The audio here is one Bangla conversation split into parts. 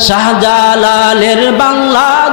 শাহজালালের বাংলাদেশ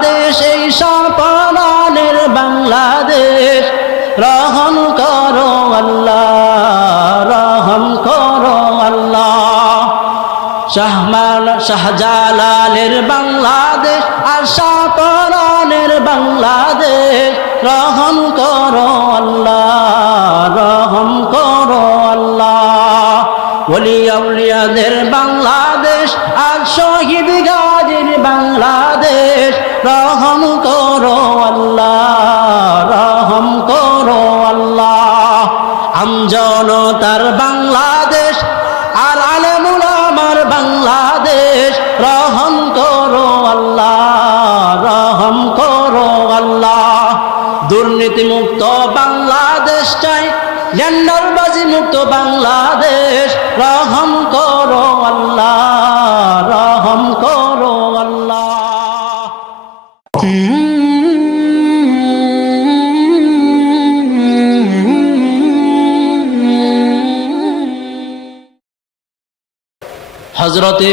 হজরতে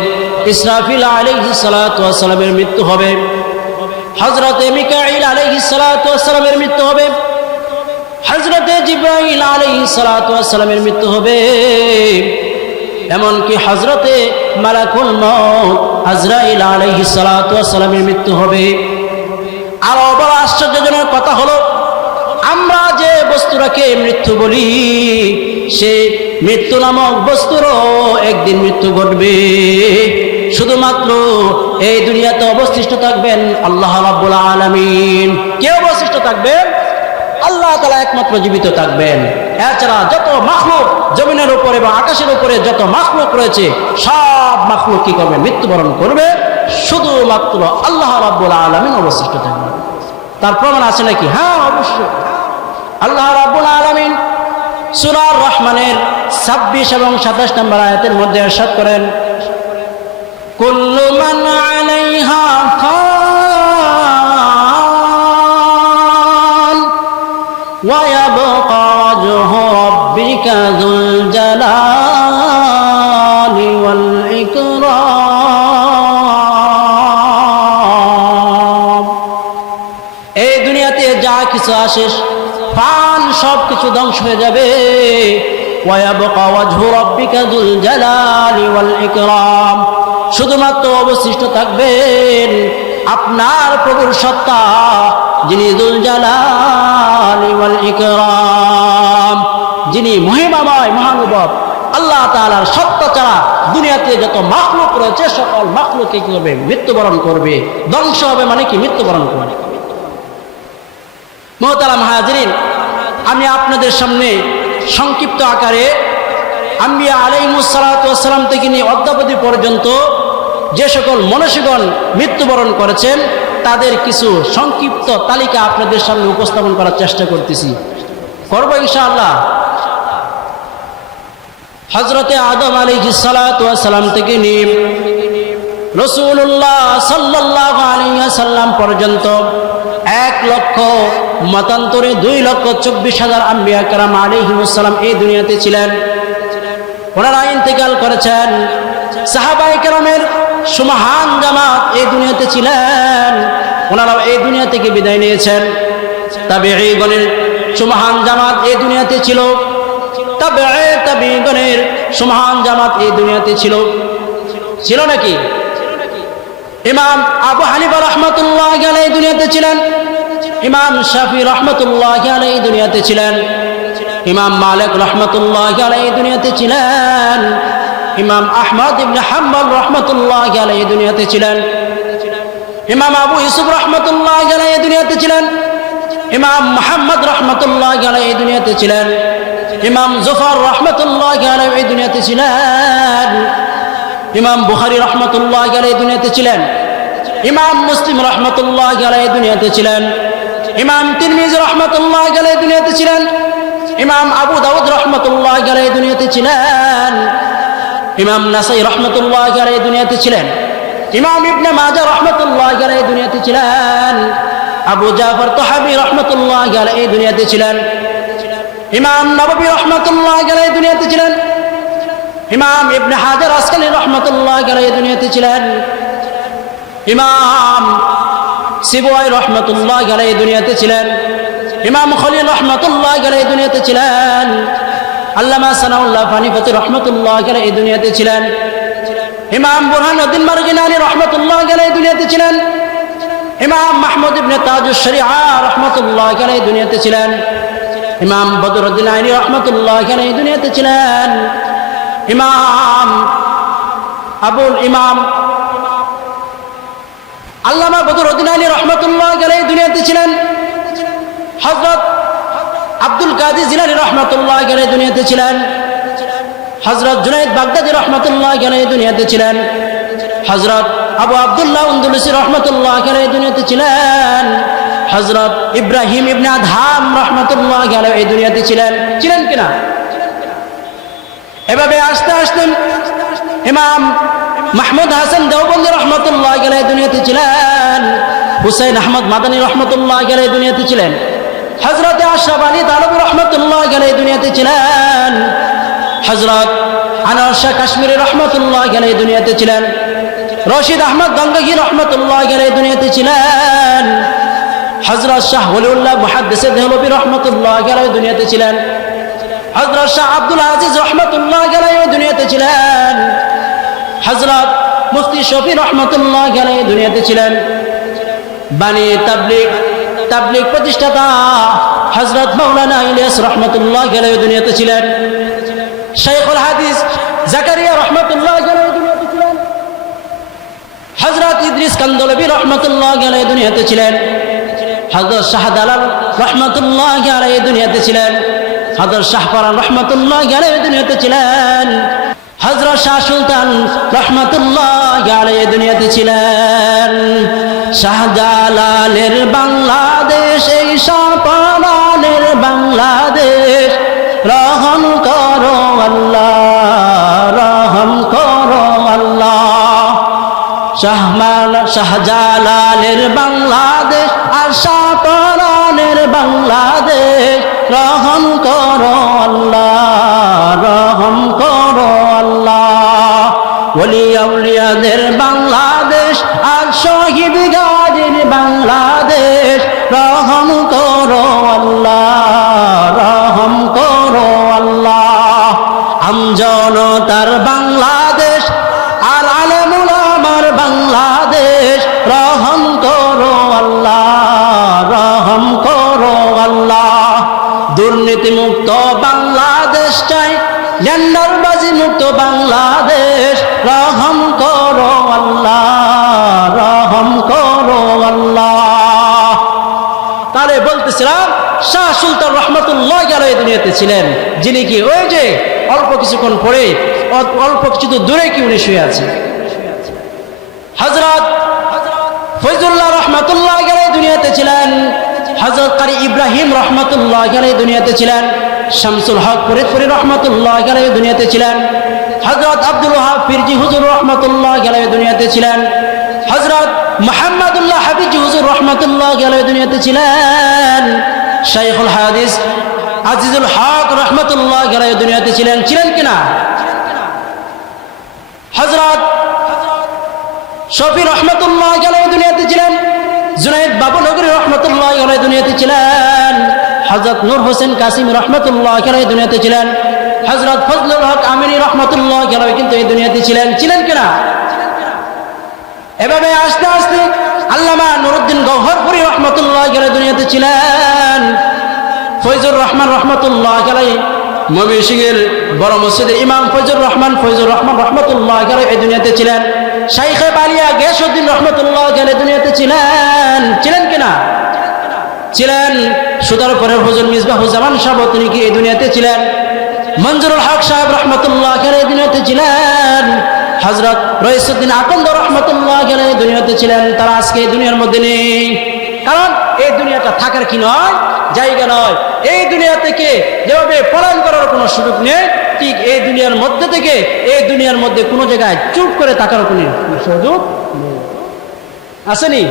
ইসরাফিল আলহি সালাতামের মৃত্যু হবে। হজরতে মিকাইল আলহি সালাতামের মৃত্যু হবে। হজরতে জিব্রাইল আলহি সালাতামের মৃত্যু হবে। এমনকি হজরতে মালাকুল মত আজরাইল আলহি সালাতামের মৃত্যু হবে। আরও বড় আশ্চর্যজনক কথা হলো, আমরা যে বস্তুটাকে মৃত্যু বলি, সে মৃত্যু নামক বস্তুরও একদিন মৃত্যু ঘটবে। শুধুমাত্র এই দুনিয়াতে অবশিষ্ট থাকবেন আল্লাহ রাব্বুল আলামিন। কে অবশিষ্ট থাকবেন? আল্লাহ তালা একমাত্র জীবিত থাকবেন। এছাড়া যত মাখলুক জমিনের উপরে বা আকাশের উপরে যত মাখলুক রয়েছে, সব মাখলুক কি করবে? মৃত্যুবরণ করবে। শুধুমাত্র আল্লাহ রাব্বুল আলামিন অবশিষ্ট থাকবে তার প্রমাণ আছে নাকি? হ্যাঁ অবশ্যই। আল্লাহ রাব্বুল আলামিন সুরার রহমানের ছাব্বিশ এবং সাতাশ নম্বর আয়াতের মধ্যে এরশাদ করেন, কুল্লু মান আলাইহা ফান ওয়া ধ্বংস হয়ে যাবে। শুধুমাত্র অবশিষ্ট থাকবেন আপনার প্রভুর সত্তা, যিনি ইকরাম। যিনি মহিমাময় মহানুভব, আল্লাহ তালার সত্তা ছাড়া দুনিয়াতে যত মাখলুক রয়েছে, সকল মাখলুকে কি করবে? মৃত্যুবরণ করবে। ধ্বংস হবে মানে কি? মৃত্যুবরণ করবে। মোহতারাম হাজরিন আমি আপনাদের সামনে সংক্ষিপ্ত আকারে আম্বিয়া আলাইমুসালাতাম থেকে নিয়ে অদ্যাবধি পর্যন্ত যে সকল মনসীগণ মৃত্যুবরণ করেছেন, তাদের কিছু সংক্ষিপ্ত তালিকা আপনাদের সামনে উপস্থাপন করার চেষ্টা করতেছি। করব ইনশাআল্লাহ। হজরতে আদম আলী সালাম থেকে নিয়ে রসুল্লাহ সাল্লাহ আলিয়াল্লাম পর্যন্ত এক লক্ষ, মতান্তরে দুই লক্ষ চব্বিশ হাজার আম্বিয়া কারাম আলিহিমুসালাম এই দুনিয়াতে ছিলেন। ওনারা ইন্তেকাল করেছেন। সাহাবাই কেরামের সুমহান জামাত এই দুনিয়াতে ছিলেন। ওনারাও এই দুনিয়া থেকে বিদায় নিয়েছেন। তবে এই গণের সুমহান জামাত এই দুনিয়াতে ছিল। তবে তবে গণের সুমহান জামাত এই দুনিয়াতে ছিল। ছিল নাকি? ইমাম আবু হানিফা রহমতুল্লাহ গেলে এই দুনিয়াতে ছিলেন। ইমাম শাফি রহমতুল্লাহ এই দুনিয়াতে ছিলেন। ইমাম মালিক রহমতুল্লাহ গেলে এই দুনিয়াতে ছিলেন। ইমাম আহমদ ইবনে হাম্বল রহমতুল্লাহ এই দুনিয়াতে ছিলেন। ইমাম আবু ইউসুফ রহমতুল্লাহ গেলে এই দুনিয়াতে ছিলেন। ইমাম মোহাম্মদ রহমতুল্লাহ এই দুনিয়াতে ছিলেন। ইমাম জফর রহমতুল্লাহ গেলে এই দুনিয়াতে ছিলেন। ইমাম বুখারি রহমতুল্লাহ গেলে এই দুনিয়াতে ছিলেন। ইমাম মুসলিম রহমতুল্লাহ গেলে এই দুনিয়াতে ছিলেন। ইমাম তিরমিজ রহমতুল্লাহ গেলে দুনিয়াতে ছিলেন, ইমাম আবু দাউদ রহমতুল্লাহ গেলে দুনিয়াতে ছিলেন, ইমাম নাসাই রহমতুল্লাহ গেলে দুনিয়াতে ছিলেন, ইমাম ইবনে মাজা রহমতুল্লাহ গেলে দুনিয়াতে ছিলেন, আবু জাফর তোহাবি রহমতুল্লাহ গেলে এই দুনিয়াতে ছিলেন, ইমাম নববী রহমতুল্লাহ গেলে দুনিয়াতে ছিলেন, ইমাম ইবনে হাজার আসকানি রহমতুল্লাহ গেলে দুনিয়াতে ছিলেন, ইমাম সিবুয়াই রহমতুল্লাহ গেলে এই দুনিয়াতে ছিলেন। ইমাম খলিল রহমতুল্লাহ গেলে এই দুনিয়াতে ছিলেন। আল্লামা সানাউল্লাহ ফানিফতি রহমতুল্লাহ গেলে এই দুনিয়াতে ছিলেন। ইমাম বুরহানুদ্দিন মারগিনানি রহমতুল্লাহ গেলে এই দুনিয়াতে ছিলেন। ইমাম মাহমুদ ইবনে তাজুস শরিয়া রহমতুল্লাহ গেলে এই দুনিয়াতে ছিলেন। ইমাম বদরুদ্দিন আইনি রহমতুল্লাহ গেলে এই দুনিয়াতে ছিলেন। ইমাম আবুল ইমাম আল্লামা বদরুদ্দিন আলী রহমতুল্লাহ গেলে দুনিয়াতে ছিলেন। হজরত আব্দুল কাদির জিলানি রহমতুল্লাহ গেলে দুনিয়াতে ছিলেন। হজরত জুনাইদ বাগদাদি রহমতুল্লাহ গেলে দুনিয়াতে ছিলেন। হজরত আবু আবদুল্লাহ উন্দুলসি রহমতুল্লাহ গেলে দুনিয়াতে ছিলেন। হজরত ইব্রাহিম ইবনে ধাম রহমতুল্লাহ গেলে এই দুনিয়াতে ছিলেন। ছিলেন কিনা? এভাবে আস্তে আস্তে ইমাম মাহমুদ হাসান দেওবন্দি রহমতুল্লাহ গেলে দুনিয়াতে ছিলেন। হুসাইন আহমদ মাদানী রহমতুল্লাহ গেলে দুনিয়াতে ছিলেন। হজরত আশরাফ আলী তালবী রহমতুল্লাহ গেলে দুনিয়াতে ছিলেন। হজরত আনোয়ার শাহ কাশ্মীরি রহমতুল্লাহ গেলে দুনিয়াতে ছিলেন। রশিদ আহমদ গঙ্গগী রহমতুল্লাহ গেলে দুনিয়াতে ছিলেন। হজরত শাহ ওলিউল্লাহ মুহাদ্দিসে দেহলবী রহমতুল্লাহ গেলে দুনিয়াতে ছিলেন। হজরত শাহ আব্দুল আজিজ রহমতুল্লাহ গেলে দুনিয়াতে ছিলেন। হজরত মুফতি শফি রহমতুল্লাহ গেলে দুনিয়াতে ছিলেন। বাণী তাবলিক তাবলিক প্রতিষ্ঠাতা হজরত মৌলানা ইলিয়াস রহমতুল্লাহ গেলে দুনিয়াতে ছিলেন। শেখুল হাদিস জাকারিয়া রহমতুল্লাহ গেলে দুনিয়াতে ছিলেন। হজরত ইদ্রিস কান্দলবী রহমতুল্লাহ গেলে দুনিয়াতে ছিলেন। হজরত শাহদালাল রহমতুল্লাহ গেলে দুনিয়াতে ছিলেন। হজরত শাহপারান রহমতুল্লাহ গেলে দুনিয়াতে ছিলেন। হজরত শাহ সুলতান রহমতুল্লাহ দুনিয়াতে ছিলেন। শাহজালালের বাংলাদেশ, এই সপালের বাংলাদেশ। রহম করো আল্লাহ, রহম করো আল্লাহ। শাহমাল শাহজালালের ওলি আউলিয়াদের বাংলাদেশ আর শহীদ গাজীর বলতেছিলাম শাহ সুলতান রহমতুল্লাহ গেল এই দুনিয়াতে ছিলেন, যিনি কি ওই যে অল্প কিছুক্ষণ পরে, অল্প কিছু তো দূরে কি উনি শুয়ে আছে হজরত ফৈজুল্লাহ রহমতুল্লাহ গেলে এই দুনিয়াতে ছিলেন হজরত কারি ইব্রাহিম রহমতুল্লাহ গেলে এই দুনিয়াতে ছিলেন, শামসুল হক ফরিদপুরি রহমতুল্লাহ গেলে এই দুনিয়াতে ছিলেন হজরত আব্দুল ওহাব ফিরজি হুজুর রহমতুল্লাহ গেলে এই দুনিয়াতে ছিলেন হজরত মোহাম্মদুল্লাহ হাবিজি হুজুর রহমতুল্লাহ গেলে দুনিয়াতে ছিলেন। শাইখুল হাদিস আজিজুল হক রহমতুল্লাহ গেলে দুনিয়াতে ছিলেন। ছিলেন কিনা? হজরত শফি রহমতুল্লাহ গেলে দুনিয়াতে ছিলেন। জুনাইদ বাবু নগরী রহমতুল্লাহ গেলে দুনিয়াতে ছিলেন। হজরত নূর হোসেন কাসিম রহমতুল্লাহ গেলে দুনিয়াতে ছিলেন। হজরত ফজলুল হক আমিনী রহমতুল্লাহ গেলে কিন্তু এই দুনিয়াতে ছিলেন। ছিলেন কিনা? এভাবে আস্তে আস্তে আল্লামা নুরুদ্দিন গৌহরপুরি রহমতুল্লাহ গেলে দুনিয়াতে ছিলেন। ফৈজুর রহমান রহমতুল্লাহ গেলে মবি সিংয়ের বড় মসজিদের ইমাম ফৈজুর রহমান ফৈজুর রহমান রহমতুল্লাহ গেলে এই দুনিয়াতে ছিলেন। শাইখে বালিয়া গেসুদ্দিন রহমতুল্লাহ গেলে দুনিয়াতে ছিলেন। ছিলেন কিনা? ছিলেন। সুতারপুরের হুজুর মিসবাহুজ্জামান সাহেব, তিনি কি এই দুনিয়াতে ছিলেন? মঞ্জুরুল হক সাহেব রহমতুল্লাহ গেলে এই দুনিয়াতে ছিলেন। হজরত রইসুদ্দিন আকন্দ রহমতুল্লাহ গেলে দুনিয়াতে ছিলেন। তারা আজকে দুনিয়ার মধ্যে নেই। কারণ এই দুনিয়াটা থাকার কি নয়, জায়গা নয়। এই দুনিয়া থেকে যেভাবে পলায়ন করার কোনো সুযোগ নেই, ঠিক এই দুনিয়ার মধ্যে থেকে এই দুনিয়ার মধ্যে কোনো জায়গায় চুপ করে থাকার কোনো সুযোগ নেই। আসেনি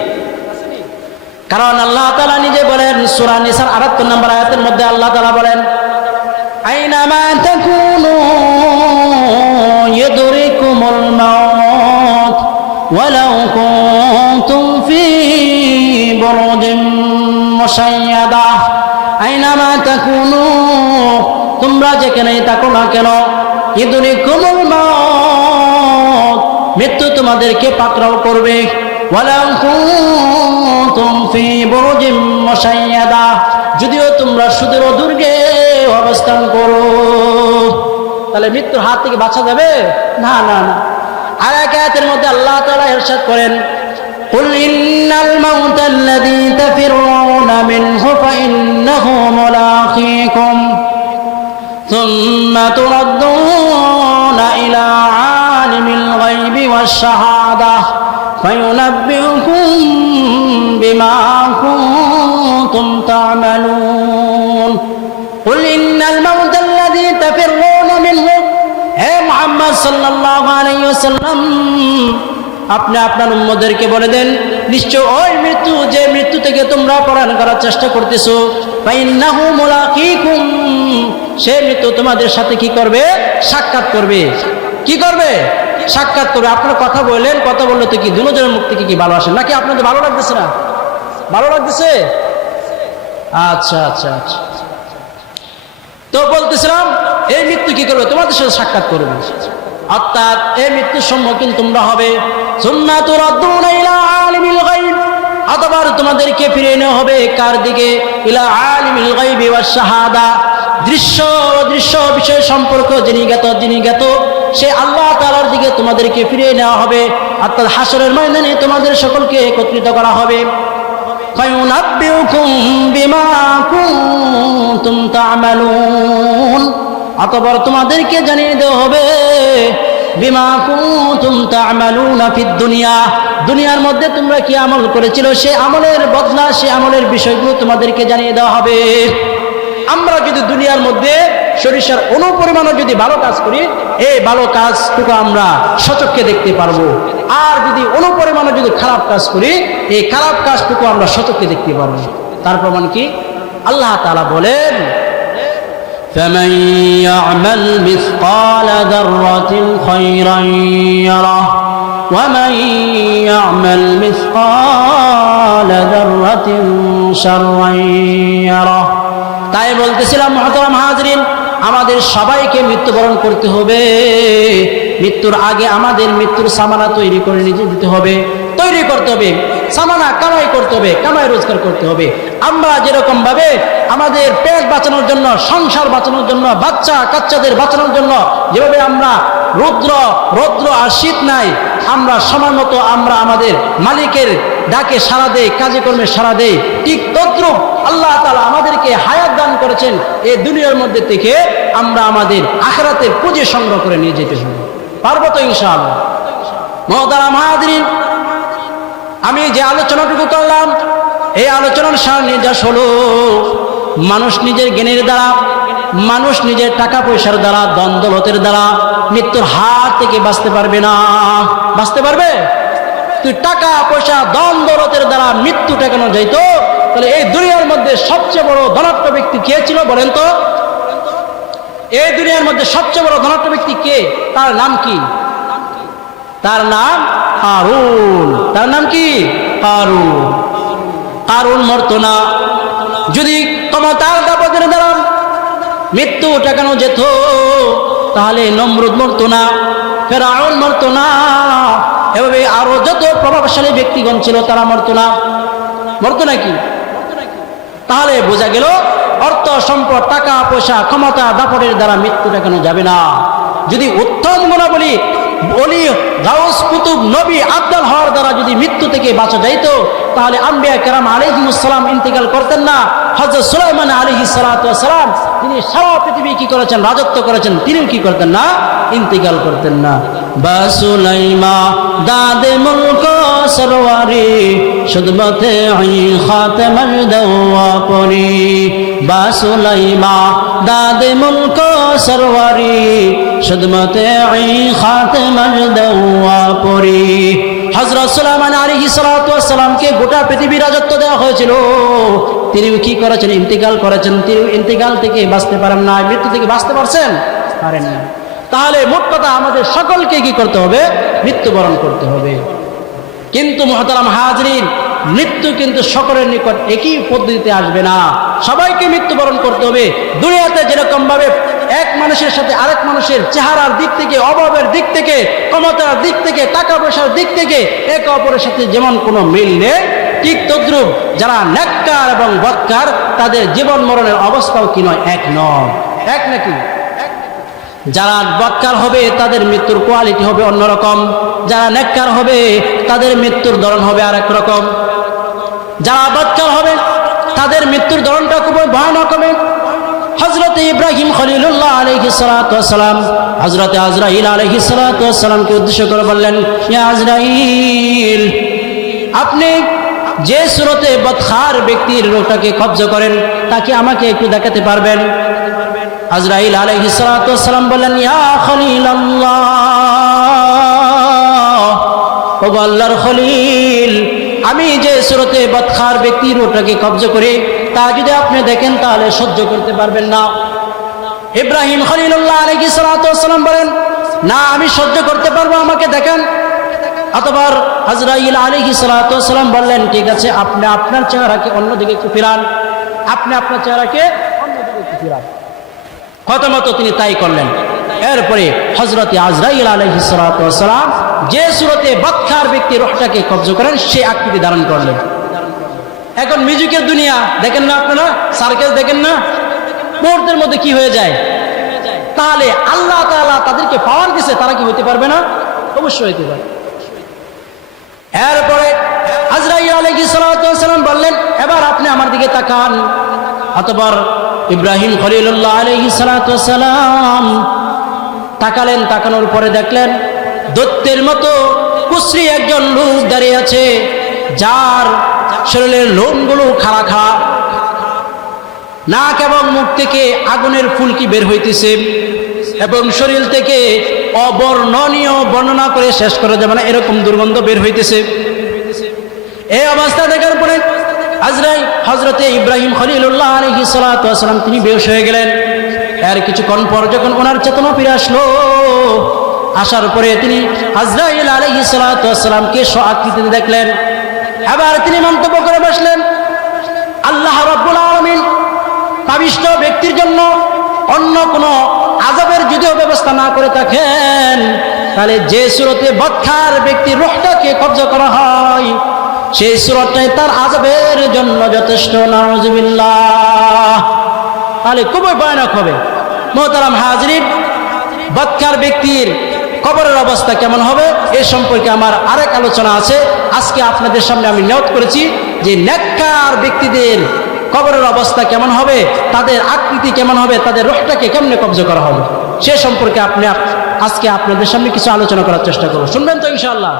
কারণ আল্লাহ তালা নিজে বলেন, সুরা নিসার আটাত্তর নম্বর আয়াতের মধ্যে আল্লাহ তালা বলেন আইনামা ولو كنتم في برج مشيدة. أينما تكونوا, তোমরা যেখানেই থাকো না কেন ইদুনি কুমুল মৃত্যু তোমাদেরকে পাকড়াও করবে। যদিও তোমরা সুদূর দুর্গে অবস্থান করো। তাহলে মৃত্যুর হাত থেকে বাঁচা যাবে? না না না। আর এক আয়াতের মধ্যে আল্লাহ তাআলা ইরশাদ করেন قل إن الموت الذي تفرون منه فإنه ملاقيكم ثم تردون إلى عالم الغيب والشهادة فينبئكم بما كنتم تعملون আপনি আপনার উম্মদেরকে বলে দেন, নিশ্চয় ওই মৃত্যু, যে মৃত্যু থেকে তোমরা পলায়ন করার চেষ্টা করতেছো সে মৃত্যু তোমাদের সাথে কি করবে? সাক্ষাৎ করবে। কি করবে? সাক্ষাৎ করবে। আপনারা কথা বললেন, কথা বললে তো কি, দুজনের মুখ থেকে কি ভালো আসে? নাকি আপনাদের ভালো লাগতেছে না? ভালো লাগতেছে? আচ্ছা আচ্ছা আচ্ছা। তো বলতেছিলাম, এই মৃত্যু কি করবে? তোমাদের সাথে সাক্ষাৎ করবে। অর্থাৎ এই মৃত্যুর সম্মুখীন তোমরা হবে। সুন্নাতুর তোমাদেরকে ফিরিয়ে নেওয়া হবে কার দিকে? ইলা আলিমিল গাইবি ওয়া শাহাদা। দৃশ্য অদৃশ্য বিষয় সম্পর্ক যিনি জ্ঞাত যিনি জ্ঞাত, সে আল্লাহ তালার দিকে তোমাদেরকে ফিরিয়ে নেওয়া হবে। অর্থাৎ হাসরের ময়দানে তোমাদের সকলকে একত্রিত করা হবে। বিমা কুম তুম তামালুন। অতঃপর তোমাদেরকে জানিয়ে দেওয়া হবে, বিমা ফিদ দুনিয়া। দুনিয়ার মধ্যে তোমরা কি আমল করেছিল? সে আমলের বদলা, সে আমলের বিষয়গুলো তোমাদেরকে জানিয়ে দেওয়া হবে। আমরা যদি দুনিয়ার মধ্যে সরিষার অনুপরিমাণও যদি ভালো কাজ করি এই ভালো কাজটুকু আমরা সচক্ষে দেখতে পারব। আর যদি অনুপরিমাণে যদি খারাপ কাজ করি, এই খারাপ কাজটুকু আমরা সচক্ষে দেখতে পারব। তার প্রমাণ কি? আল্লাহ তাআলা বলেন فمن يعمل مثقال ذرة خيرا يره ومن يعمل مثقال ذرة شرا يره তাই বলতেছিলাম মহতরম হাজরিন আমাদের সবাইকে মৃত্যুবরণ করতে হবে মৃত্যুর আগে আমাদের মৃত্যুর সামানা তৈরি করে নিজে দিতে হবে তৈরি করতে হবে, সামানা কামাই করতে হবে, কামাই রোজগার করতে হবে। আমরা যেরকম ভাবে আমাদের পেট বাঁচানোর জন্য, সংসার বাঁচানোর জন্য, বাচ্চা কাচ্চাদের বাঁচানোর জন্য যেভাবে আমরা রৌদ্র রৌদ্র আর শীত নাই, আমরা সময় মতো আমরা আমাদের মালিকের ডাকে সারা দেই, কাজে কর্মে সারা দেই, ঠিক তদ্রুপ আল্লাহ তালা আমাদেরকে হায়াত দান করেছেন এই দুনিয়ার মধ্যে থেকে আমরা আমাদের আখরাতের পুঁজি সংগ্রহ করে নিয়ে যেতে হবে পারব তো ইনশাআল্লাহ। মহতারা মাহাদিন আমি যে আলোচনাটুকু করলাম, এই আলোচনার সার নির্যাস হলো, মানুষ নিজের জ্ঞানের দ্বারা, মানুষ নিজের টাকা পয়সার দ্বারা দ্বন্দ্বলতের দ্বারা মৃত্যুর হাত থেকে বাঁচতে পারবে না। বাঁচতে পারবে? তুই টাকা, পয়সা দ্বন্দ্বলতের দ্বারা মৃত্যু টেকানো যাইতো তাহলে এই দুনিয়ার মধ্যে সবচেয়ে বড় ধনাত্ম ব্যক্তি কে ছিল বলেন তো? এই দুনিয়ার মধ্যে সবচেয়ে বড় ধনাত্ম ব্যক্তি কে? তার নাম কি? তার নাম কারুন তার নাম কি কারুন কারুন মরতো না যদি ক্ষমতার দাপদের দ্বারা মৃত্যু টেকানো যেত, তাহলে নমরুদ মরতো না ফেরাউন মরতো না এভাবে আরও যত প্রভাবশালী ব্যক্তিগণ ছিল তারা মরতো না মরতো নাকি তাহলে বোঝা গেল, অর্থ সম্পদ, টাকা, পয়সা, ক্ষমতা, দাপটের দ্বারা মৃত্যু টেকানো যাবে না। যদি উত্তম গুণাবলী বলি, গাউস কুতুব নবী আব্দাল হওয়ার দ্বারা যদি মৃত্যু থেকে বাঁচা যাইতো, তাহলে আম্বিয়া কেরাম আলিহিমুসালাম ইন্তেকাল করতেন না। হজরত সুলাইমান আলিহি সালাম, তিনি সারা পৃথিবী কি করেছেন? রাজত্ব করেছেন। তিনিও কি করতেন না? ইন্তেকাল করতেন না। বাসুলাইমা দাদে মুলক সরওয়ারি, সুদমতে আই খাতেমার দওয়া পরি বাসুলাইমা দাদে মুলক সরওয়ারি, সুদমতে আই খাতেমার দওয়া পরি হজরত সুলাইমান আলাইহি সালামকে গোটা পৃথিবী রাজত্ব দেওয়া হয়েছিল। তিনি কি করেছেন? ইন্তেকাল করেছেন। তিনি ইন্তেকাল থেকে বাঁচতে পারেন না মৃত্যু থেকে বাঁচতে পারছেন? পারেন না তাহলে মোট কথা আমাদের সকলকে কি করতে হবে? মৃত্যুবরণ করতে হবে। কিন্তু মহতারাম হাজরিন, মৃত্যু কিন্তু সকলের নিকট একই পদ্ধতিতে আসবে না। সবাইকে মৃত্যুবরণ করতে হবে। দুনিয়াতে যেরকম ভাবে এক মানুষের সাথে আরেক মানুষের চেহারার দিক থেকে, অভাবের দিক থেকে, ক্ষমতার দিক থেকে, টাকা পয়সার দিক থেকে একে অপরের সাথে যেমন কোনো মিল নেই, ঠিক তদ্রুপ যারা নেককার এবং বৎকার, তাদের জীবন মরণের অবস্থাও কি নয়? এক নয়। এক নাকি? যারা বৎকার হবে, তাদের মৃত্যুর কোয়ালিটি হবে অন্যরকম। যারা নেককার হবে, তাদের মৃত্যুর ধরন হবে আরেক রকম। যারা বৎকার হবে, তাদের মৃত্যুর ধরনটা খুবই ভয়ানক হবে। হজরত ইব্রাহিম খলিলুল্লাহ আলহি সালাম হজরত আজরাইল আলহি সালামকে উদ্দেশ্য করে বললেন আজরাইল, আপনি যে সুরতে বদখার ব্যক্তির রোগটাকে কব্জ করেন, তাকে আমাকে একটু দেখাতে পারবেন? আজরাইল আলহি সালাম বললেন, ইয়া খলিল ও আল্লাহর খলিল আমি যে সুরতে বদখার ব্যক্তির ওটাকে কব্জ করে, তা যদি আপনি দেখেন, তাহলে সহ্য করতে পারবেন না। ইব্রাহিম খলিল্লাহ আলহি সালাম বলেন, না, আমি সহ্য করতে পারব, আমাকে দেখেন। অতবার হজরাইল আলহি সালাম বললেন, ঠিক আছে, আপনি আপনার চেহারাকে অন্যদিকে ফিরান। আপনি আপনার চেহারাকে অন্যদিকে ফিরান। কত মতো তিনি তাই করলেন। এরপরে হজরতে আজরাইল আলহি সালাম যে সুরতে বৎখার ব্যক্তি রোহটাকে কব্জ করেন, সে আকৃতি ধারণ করলেন। এখন মিউজিকের দুনিয়া, দেখেন না আপনারা? সার্কেস দেখেন না? মুহূর্তের মধ্যে কি হয়ে যায়? তাহলে আল্লাহ তাআলা তাদেরকে পাওয়ার দিছে, তারা কি হইতে পারবে না? অবশ্যই হইতে পারবে। এরপরে আজরাইল আলাইহিস সালাম বললেন, এবার আপনি আমার দিকে তাকান। অতবার ইব্রাহিম খলিলুল্লাহ আলাইহিস সালাম তাকালেন, তাকানোর পরে দেখলেন দত্তের মতো কুশ্রী একজন লোক দাঁড়িয়ে আছে, যার শরীরের লোমগুলো খাড়া খাড়া। নাক এবং মুখ থেকে আগুনের ফুলকি বের হইতেছে এবং শরীর থেকে অবর্ণনীয় বর্ণনা করে শেষ করা যাবে না, এরকম দুর্গন্ধ বের হইতেছে। এই অবস্থা দেখার পরে আজরাই হজরতে ইব্রাহিম খলিলুল্লাহ আলহি সালাম তিনি বেশ হয়ে গেলেন। এর কিছুক্ষণ পর যখন ওনার চেতনা ফিরে আসলো, আসার পরে তিনি আজরাইল আলহি সালামকে স্ব আকৃতিতে দেখলেন। এবার তিনি মন্তব্য করে বসলেন, আল্লাহ রব্বুল আলমিন পাবিষ্ট ব্যক্তির জন্য অন্য কোনো আজাবের যদিও ব্যবস্থা না করে থাকেন, তাহলে যে সুরতে বৎখার ব্যক্তির রোহটাকে কবজা করা হয় সেই সুরতটাই তার আজাবের জন্য যথেষ্ট, নাউজুবিল্লাহ। তাহলে খুবই ভয়ানক হবে। মোহতারাম হাজরিন, বৎকার ব্যক্তির কবরের অবস্থা কেমন হবে এ সম্পর্কে আমার আরেক আলোচনা আছে। আজকে আপনাদের সামনে আমি নিয়ত করেছি যে নেককার ব্যক্তিদের কবরের অবস্থা কেমন হবে, তাদের আকৃতি কেমন হবে, তাদের রোহটাকে কেমনে কবজ করা হবে, সে সম্পর্কে আপনি আজকে আপনাদের সামনে কিছু আলোচনা করার চেষ্টা করব। শুনবেন তো ইনশাআল্লাহ?